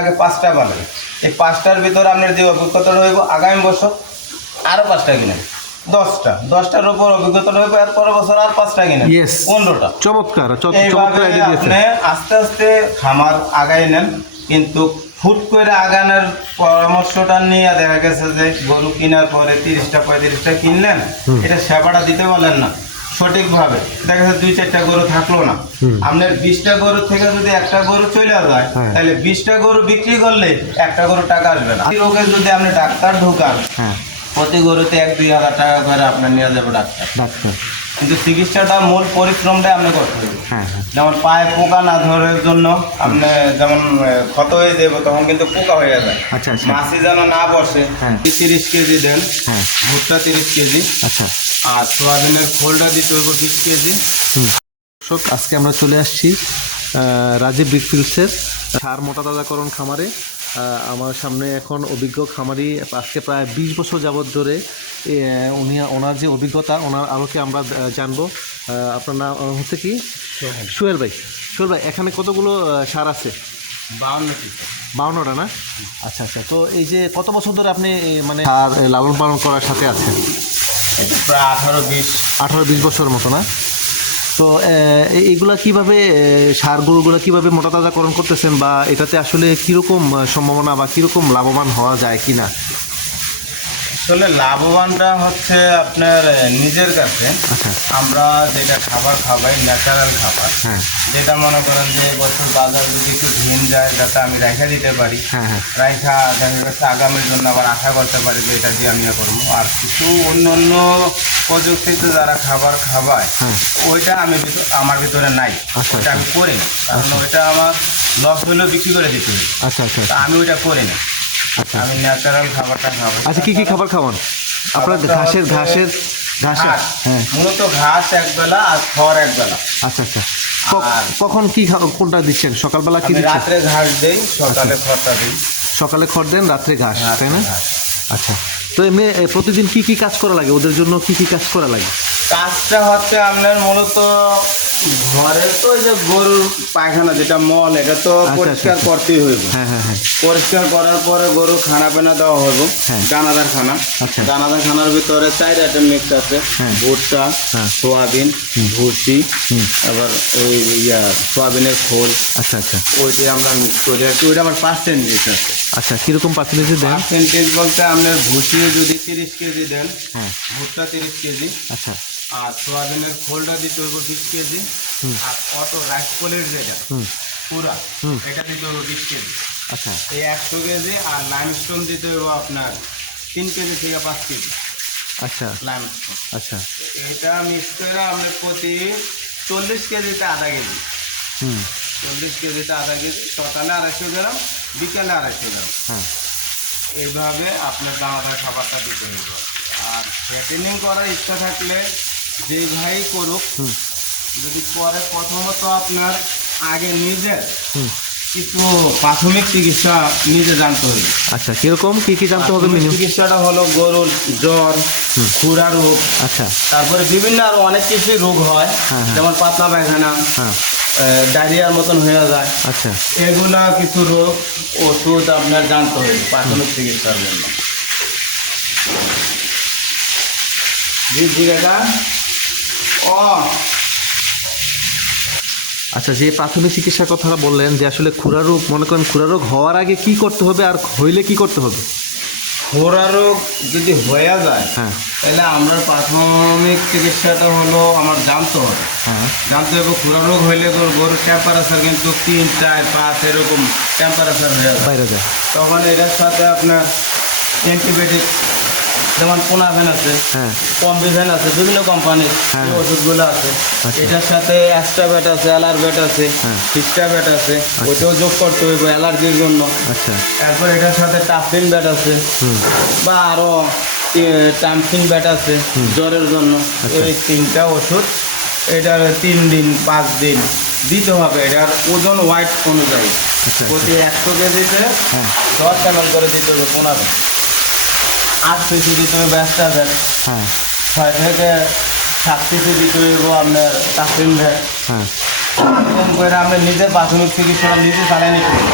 আগে 5টা বানাই, এই 5টার ভিতরে আপনার যে অভিজ্ঞতা হইব আগামী বছর আরো 5টা কিনেন, 10টার উপর অভিজ্ঞতা হইব, এর পরের বছর আর 5টা কিনেন, 15টা। চমৎকার এইভাবে আপনি আস্তে আস্তে খামার আগাই নেন, কিন্তু ফুট করে আগানোর পরামর্শটা নিয়ে দেখা গেছে যে গরু কেনার পরে 30টা 35টা কিনলেন, এটা সেবাটা দিতে পারলেন না সঠিকভাবে, দেখা যাচ্ছে 2-4টা গরু থাকলো না। আপনার 20টা গরু থেকে যদি একটা গরু চলে যায়, তাহলে 20টা গরু বিক্রি করলে একটা গরু টাকা আসবে না। এই রোগে যদি আপনি ডাক্তার ঢোকান, প্রতি গরুতে 1-2 হাজার টাকা করে আপনার নিয়ে যাবে ডাক্তার, কিন্তু চিকিৎসাটা মূল পরিশ্রমটা আপনি করতে হবে। যেমন পায়ে পোকা না ধরার জন্য আপনি যেমন ক্ষত হয়ে যাবে, তখন কিন্তু পোকা হয়ে যায়, মাছি যেন না বসে 30 কেজি দেন, ভুট্টা 30 কেজি, আর সোয়াবিনের খোলটা দিতে হবে 20 কেজি। দর্শক, আজকে আমরা চলে আসছি রাজীব ব্রিকফিল্ডসের সার মোটাতাজাকরণ খামারে। আমার সামনে এখন অভিজ্ঞ খামারি, আজকে প্রায় 20 বছর যাবৎ ধরে ওনার যে অভিজ্ঞতা, ওনার আলোকে আমরা জানবো। আপনার নাম হচ্ছে কি? সোহেল ভাই। এখানে কতগুলো সার আছে? 52টা না? আচ্ছা। তো এই যে কত বছর ধরে আপনি মানে সার লালন পালন করার সাথে আছেন? প্রায় 18-20 বছরের মতো না? তো এইগুলা কিভাবে, সার গরুগুলো কিভাবে মোটাতাজাকরণ করতেছেন, বা এটাতে আসলে কীরকম সম্ভাবনা বা কীরকম লাভবান হওয়া যায় কি না? আসলে লাভবানটা হচ্ছে আপনার নিজের কাছে। আমরা যেটা খাবার খাবাই ন্যাচারাল খাবার, যেটা মনে করেন যে বছর বাজার যদি একটু ভিন যায়, যাতে আমি রাইখা দিতে পারি, রাইখা দেখা গেছে আগামীর জন্য আবার আশা করতে পারি যে এটা দিয়ে আমি করবো। আর কিছু অন্য অন্য প্রযুক্তিতে যারা খাবার খাবায়, ওইটা আমার ভিতরে নাই, ওইটা আমি করি না, কারণ ওইটা আমার লস হলেও বিক্রি করে দিতে হবে। আমি ওইটা করি না, আমি ন্যাচারাল খাবারটা খাবো। আচ্ছা, কি খাবার খাওয়ান আপনার? ঘাসের মূলত ঘাস একবেলা আর খড় একবেলা। আচ্ছা। কখন কি কোনটা দিচ্ছেন? সকালবেলা কি? রাত্রে ঘাস দেই, সকালে খড়টা দিই। সকালে খড় দেন, রাত্রে ঘাস, তাই না? আচ্ছা। তো এমনি প্রতিদিন কি কাজ করা লাগে ওদের জন্য? কি কাজ করা লাগে? কাজটা হচ্ছে আপনার মূলত ঘরে তো ওই যে গরুর পায়খানা যেটা মল, এটা তো পরিষ্কার করতেই হইব। পরিষ্কার করার পরে গরু খানা পেনা দেওয়া হইব, দানাদার খানা। দানাদার খানার ভিতরে 4 আইটেম মিক্স আছে, ভুট্টা, সোয়াবিন, ভুসি, আবার ওই সোয়াবিনের খোল। আচ্ছা। ওইটি আমরা মিক্স করি আর কি। ওইটা আমার পার্সেন্টেজ আছে। আচ্ছা, কিরকম পার্সেন্টেজ দেন? পার্সেন্টেজ বলতে আপনার ভুসি যদি 30 কেজি দেন, ভুট্টা 30 কেজি, আচ্ছা, আর সোয়াবিনের খোলটা দিতে হইব 20 কেজি, আর অটো রাইস কোলের যেটা পুরা, এটা দিতে হইব 20 কেজি। আচ্ছা, এই 100 কেজি। আর লাইমস্টোন দিতে হইব আপনার 3 কেজি থেকে 5 কেজি। আচ্ছা, লাইমস্টোন। আচ্ছা, এটা মিক্স করে আমরা প্রতি 40 কেজিতে আধা কেজি, 40 কেজিতে আধা কেজি, সকালে 250 গ্রাম, বিকালে 250 গ্রাম। এইভাবে আপনার দানাদার খাবারটা দিতে হইব। আর ফ্যাটেনিং করার ইচ্ছা থাকলে যে ভাই করুক, যদি পরে প্রথমত আপনার আগে নিজের কিছু প্রাথমিক চিকিৎসা নিজে জানতে হবে। আচ্ছা, কিরকম কি জানতে হবে? চিকিৎসাটা হলো গরুর জ্বর, খুরা রোগ, আচ্ছা, তারপরে বিভিন্ন আরো অনেক কিছুই রোগ হয়, যেমন পাতলা পায়খানা, ডায়রিয়ার মতন হয়ে যায়। আচ্ছা, এগুলা কিছু রোগ ওষুধ আপনার জানতে হবে প্রাথমিক চিকিৎসার জন্য। আচ্ছা, যে প্রাথমিক চিকিৎসার কথা বললেন, যে আসলে খুরা রোগ, মনে করেন খুরা রোগ হওয়ার আগে কি করতে হবে আর হইলে কি করতে হবে? খুরা রোগ যদি হয়ে যায়, তাহলে আমরা প্রাথমিক চিকিৎসাটা হলো আমার জানতে হবে। খুরা রোগ হইলে গরুর টেম্পারেচার কিন্তু 3, 4, 5 এরকম টেম্পারেচার হয়ে বাইরে যায়, তখন এটার সাথে আপনার অ্যান্টিবায়োটিক, যেমন পোনাভেন আছে, কম্বিভেন আছে, বিভিন্ন কোম্পানির ওষুধগুলো আছে। এটার সাথে অ্যাস্ট্রাভেট আছে, অ্যালারভেট আছে, ফিস্টাভেট আছে, ওইটাও যোগ করতে হইব অ্যালার্জির জন্য। আচ্ছা, তারপর এটার সাথে টাফিন ব্যাট আছে, বা আরো টামফিন ব্যাট আছে জ্বরের জন্য। এই 3টা ওষুধ এটার 3 দিন 5 দিন দিতে হবে। এটার ওজন ওয়াইট অনুযায়ী প্রতি 100 কেজিতে 10 ml করে দিতে হবে পোনাভেন। 8 পিসি দিতে হবে অ্যাস্ট্রাভেট, 6 থেকে 7 পিসি দিতে হইব আপনার টাফিন ভ্যাট, এরকম করে আমরা নিজের প্রাথমিক চিকিৎসাটা নিজে চালাই নিতে পারি।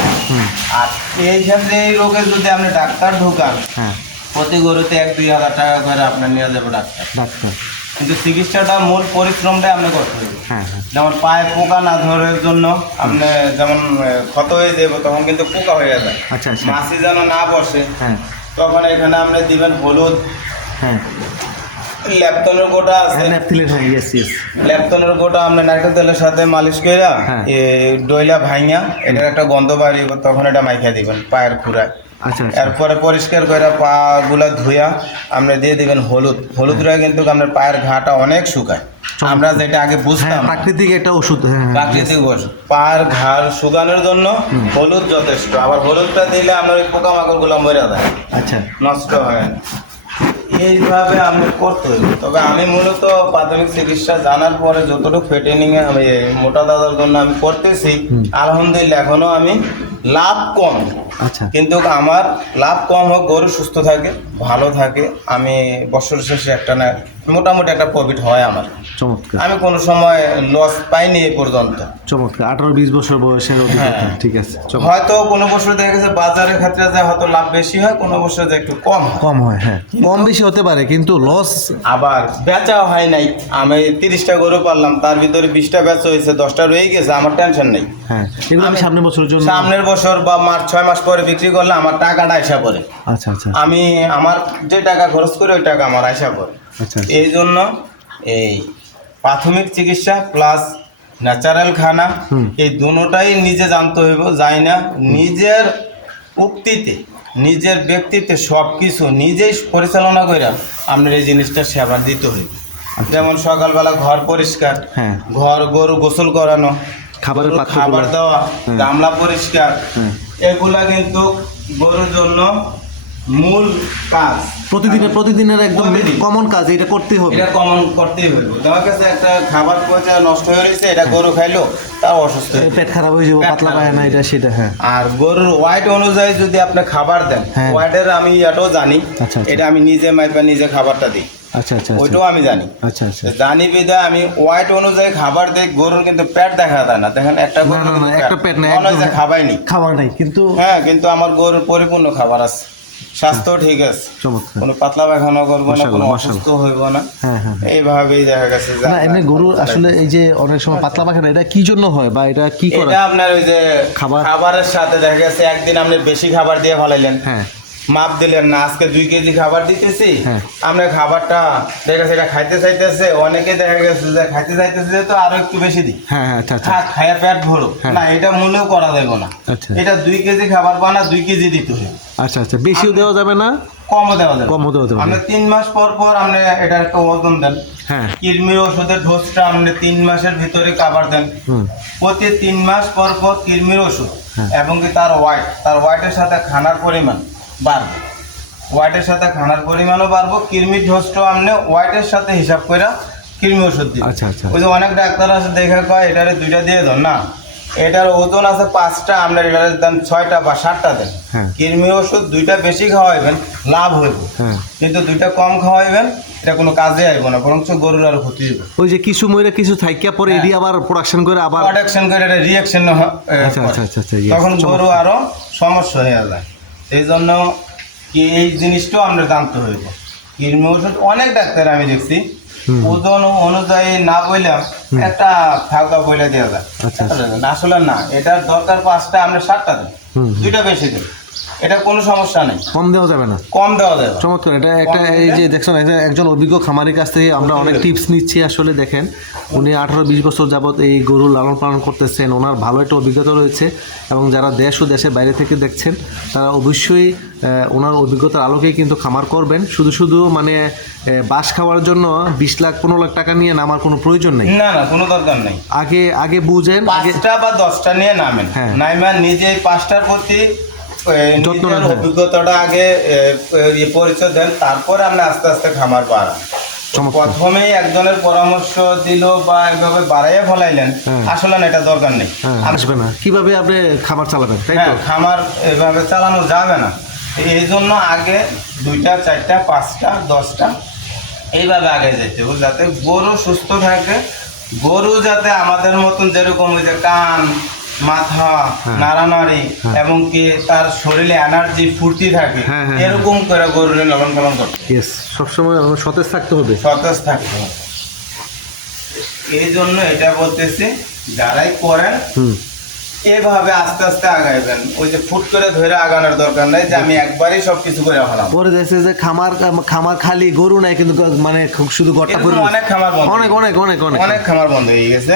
আর এই ক্ষেত্রে এই রোগে যদি আপনি ডাক্তার ঢোকান, হ্যাঁ প্রতি গরুতে 1-2 হাজার টাকা করে আপনার নিয়ে যাবো ডাক্তার। ডাক্তার, কিন্তু চিকিৎসাটা মূল পরিশ্রমটাই আপনি করতে হবে। হ্যাঁ হ্যাঁ যেমন পায়ে পোকা না ধরার জন্য আপনি যেমন ক্ষত হয়ে যাবে, তখন কিন্তু পোকা হয়ে যায়, আচ্ছা আচ্ছা, মাছি যেন না বসে, হ্যাঁ তখন এখানে আপনি দিবেন হলুদ, হ্যাঁ ল্যাপটনের গোটা আছে, হ্যাঁ ন্যাপথিলিন, হ্যাঁ ইয়েস ইয়েস, ল্যাপটনের গোটা আপনি নারকেল তেলের সাথে মালিশ করে হ্যাঁ। ডইলা ভাঙিয়া এটার একটা গন্ধ বাড়িয়ে তখন এটা মাইখা দিবেন পায়ের খুঁড়ায়। আচ্ছা আচ্ছা, এরপরে পরিষ্কার করে পাগুলা ধুইয়া আপনি দিয়ে দিবেন হলুদ। হলুদটা কিন্তু আপনার পায়ের ঘাটা অনেক শুকায়। আমরা যেটা আগে হ্যাঁ বুঝতাম প্রাকৃতিক একটা ওষুধ, হ্যাঁ হ্যাঁ প্রাকৃতিক ওষুধ, পায়ের ঘাড় শুকানোর জন্য হলুদ যথেষ্ট। আবার হলুদটা দিলে আপনার ওই পোকামাকড়গুলো মরে যায়, আচ্ছা নষ্ট হয় না। এইভাবে আমি করতে হইব। তবে আমি মূলত প্রাথমিক চিকিৎসা জানার পরে যতটুকু ফেটেনিংয়ে আমি মোটা দাদার জন্য আমি করতেছি, আলহামদুলিল্লাহ এখনও আমি লাভ কম, আচ্ছা কিন্তু আমার লাভ কম হোক, গরু সুস্থ থাকে, ভালো থাকে, আমি বছর শেষে একটা না মোটামুটি একটা প্রফিট হয় আমার। চমৎকার আমি কোনো সময় লস পাইনি এ পর্যন্ত। চমৎকার, 18-20 বছর বয়সের অভিজ্ঞতা, হ্যাঁ। ঠিক আছে, হয়তো কোনো বছর দেখা গেছে বাজারের ক্ষেত্রে যে হয়তো লাভ বেশি হয়, কোনো বছর যে একটু কম হয়। কম হয়, হ্যাঁ কম বেশি হতে পারে, কিন্তু লস, আবার বেচাও হয় নাই। আমি 30টা গরু পারলাম, তার ভিতরে 20টা বেচা হয়েছে, 10টা রয়ে গেছে, আমার টেনশন নেই। হ্যাঁ এগুলো আমি সামনের বছরের জন্য, সামনের বছর বা 6 মাস পরে বিক্রি করলে আমার টাকাটা আইসা পড়ে। আচ্ছা আচ্ছা আমি আমার যে টাকা খরচ করি ওই টাকা আমার আইসা পড়ে। আচ্ছা এই জন্য এই প্রাথমিক চিকিৎসা প্লাস ন্যাচারাল খানা, এই দুটোটাই নিজে জানতে হইব। যাই না নিজের উক্তিতে, নিজের ব্যক্তিতে সব কিছু নিজেই পরিচালনা করে আপনার এই জিনিসটা সেবা দিতে হইবে। যেমন সকালবেলা ঘর পরিষ্কার, হ্যাঁ ঘর গরু গোসল করানো, খাবারের গরুর পাত্রগুলো, খাবার দেওয়া, হুম। গামলা পরিষ্কার, হুম। এগুলা কিন্তু গরুর জন্য মূল কাজ। প্রতিদিনের একদম প্রতিদিন। কমন কাজ, এটা করতেই হবে। এটা কমন করতেই হইব। তোমার কাছে একটা খাবার পচা নষ্ট হয়ে রয়েছে, এটা গরু খাইলো তাও অসুস্থ হয়ে যাবে। পেট খারাপ হয়ে যাবে, পেট পাতলা খারাপ পায় না, হয়ে এটা সেটা, হ্যাঁ আর গরুর ওয়াইট অনুযায়ী যদি আপনি খাবার দেন, হ্যাঁ। ওয়াইটের আমি এটাও জানি, আচ্ছা, আচ্ছা। এটা আমি নিজে মাইপা নিজে খাবারটা দিই, আচ্ছা আচ্ছা ওইটাও আমি জানি। আচ্ছা আচ্ছা, জানি বিধায় আমি ওয়াইট অনুযায়ী খাবার দিই। গরুর কিন্তু পেট দেখা যায় না, দেখেন একটা না, না, না, একটা পেট না, মনে হয় যে একদম। খাবাইনি। খাবার নাই কিন্তু, হ্যাঁ, কিন্তু আমার গরুর পরিপূর্ণ খাবার আছে, স্বাস্থ্য ঠিক আছে, চমৎকার, কোনো পাতলা পায়খানা করবো না, কোনো মাশাআল্লাহ, মাশাআল্লাহ। অসুস্থ হইব না। হ্যাঁ হ্যাঁ হ্যাঁ। এইভাবেই দেখা গেছে যে না এমনি গরুর আসলে এই যে অনেক সময় পাতলা পায়খানা, এটা কি জন্য হয় বা এটা কি করে? এটা আপনার ওই যে খাবার- খাবারের সাথে দেখা গেছে একদিন আপনি বেশি খাবার দিয়ে ফেলাইলেন, হ্যাঁ মাপ দিলেন না, আজকে 2 কেজি খাবার দিতেছি, হ্যাঁ। আপনার খাবারটা দেখা গেছে এটা খাইতে চাইতেছে, অনেকে দেখা গেছে যে খাইতে চাইতেছে তো আরো একটু বেশি দিই, হ্যাঁ হ্যাঁ, আচ্ছা আচ্ছা খায়া পেট ভরো হ্যাঁ। না, এটা মূলেও করা যাবে না। আচ্ছা। এটা 2 কেজি খাবার পানা 2 কেজি দিতে হবে, আচ্ছা আচ্ছা, বেশিও দেওয়া যাবে না, কমও দেওয়া যাবে, কমও দেওয়া যাবে না। আপনি 3 মাস পর পর আপনি এটা একটা ওজন দেন। হ্যাঁ কৃমির ওষুধের ডোজটা আপনি 3 মাসের ভিতরে খাবার দেন। হুম প্রতি 3 মাস পর পর কৃমির ওষুধ হ্যাঁ। এবং কি তার ওয়াইটের সাথে খানার পরিমাণ বাড়বে, ওয়াইটের সাথে খানার পরিমাণও বাড়বো, কৃমির ডোজটাও আপনি ওয়াইটের সাথে হিসাব করে কৃমি ওষুধ দিন। আচ্ছা, আচ্ছা। ওই যে অনেক ডাক্তার আছে দেখা কয় এটারে 2টা দিয়ে দেন না, এটার ওজন আছে 5টা, আপনার এটার দেন 6টা বা 7টা দেন। হ্যাঁ। কৃমি ওষুধ 2টা বেশি খাওয়াইবেন, লাভ হইব, হ্যাঁ। কিন্তু 2টা কম খাওয়াইবেন এটা কোনো কাজে আইব না, বরঞ্চ গরুর আরো ক্ষতি হইব। ওই যে কিছু মরে কিছু থাইকা পরে হ্যাঁ। এটি আবার প্রোডাকশন করে আবার, প্রোডাকশন করে এটা রিঅ্যাকশন আচ্ছা আচ্ছা আচ্ছা আচ্ছা, yes, তখন চমৎকার। গরু আরো সমস্যা হয়ে যায়। এই জন্য কি এই জিনিসটাও আমরা জানতে হইব। কৃমি ওষুধ অনেক ডাক্তার আমি দেখছি ওজন অনুযায়ী না বইলাম একটা ফাঁকা বইলে দেওয়া যায়, আচ্ছা, আসলে না, এটার দরকার 5টা, আপনি 7টা দেন, হুম। 2টা বেশি দেন, এটা কোনো সমস্যা নেই, কম দেওয়া যাবে না। কম দেওয়া যাবে। চমৎকার, এটা একটা এই যে দেখছেন একজন অভিজ্ঞ খামারের কাছ থেকে আমরা অনেক টিপস নিচ্ছি। আসলে দেখেন উনি 18-20 বছর যাবত এই গরু লালন পালন করতেছেন, ওনার ভালো একটা অভিজ্ঞতা রয়েছে এবং যারা দেশ ও দেশের বাইরে থেকে দেখছেন তারা অবশ্যই ওনার অভিজ্ঞতার আলোকেই কিন্তু খামার করবেন। শুধু মানে বাস খাওয়ার জন্য 20 লাখ 15 লাখ টাকা নিয়ে নামার কোনো প্রয়োজন নেই। না না, কোনো দরকার নেই। আগে বুঝেন, আগে 5টা বা 10টা নিয়ে নামেন, হ্যাঁ। নাইমা নিজে 5টার প্রতি যত্ন নিজের নেন। অভিজ্ঞতাটা আগে পরিচয় দেন, তারপরে আপনি আস্তে আস্তে খামার বাড়ান। চমৎকার। প্রথমেই একজনের পরামর্শ দিল বা এইভাবে বাড়াইয়া ফলাইলেন, হ্যাঁ। আসলে না, এটা দরকার নেই। হ্যাঁ, আসবে না, কিভাবে আপনি খাবার চালাবেন, তাই তো? হ্যাঁ, খামার এভাবে চালানো যাবে না। এই জন্য আগে 2টা 4টা 5টা 10টা এইভাবে আগে যেতে হবে, যাতে গরু সুস্থ থাকে, গরু যাতে আমাদের মতন যেরকম ওই যে কান মাথা নাড়ানাড়ি এবং কি তার শরীরে এনার্জি ফুর্তি থাকে হ্যাঁ, হ্যাঁ, এরকম করে গরুর লালন পালন করতে হবে। ইয়েস, সবসময় সতেজ থাকতে হবে। সতেজ থাকতে হবে। এই জন্য এটা বলতেছি যারাই করেন হুম, এভাবে আস্তে আস্তে আগাইবেন, ওই যে ফুট করে ধরে আগানোর দরকার নাই যে আমি একবারই সবকিছু করে ফেলাম। পরে দেখছে যে খামার খালি গরু নাই কিন্তু মানে শুধু ঘরটা এরকম অনেক খামার বন্ধ অনেক অনেক অনেক অনেক অনেক খামার বন্ধ হয়ে গেছে।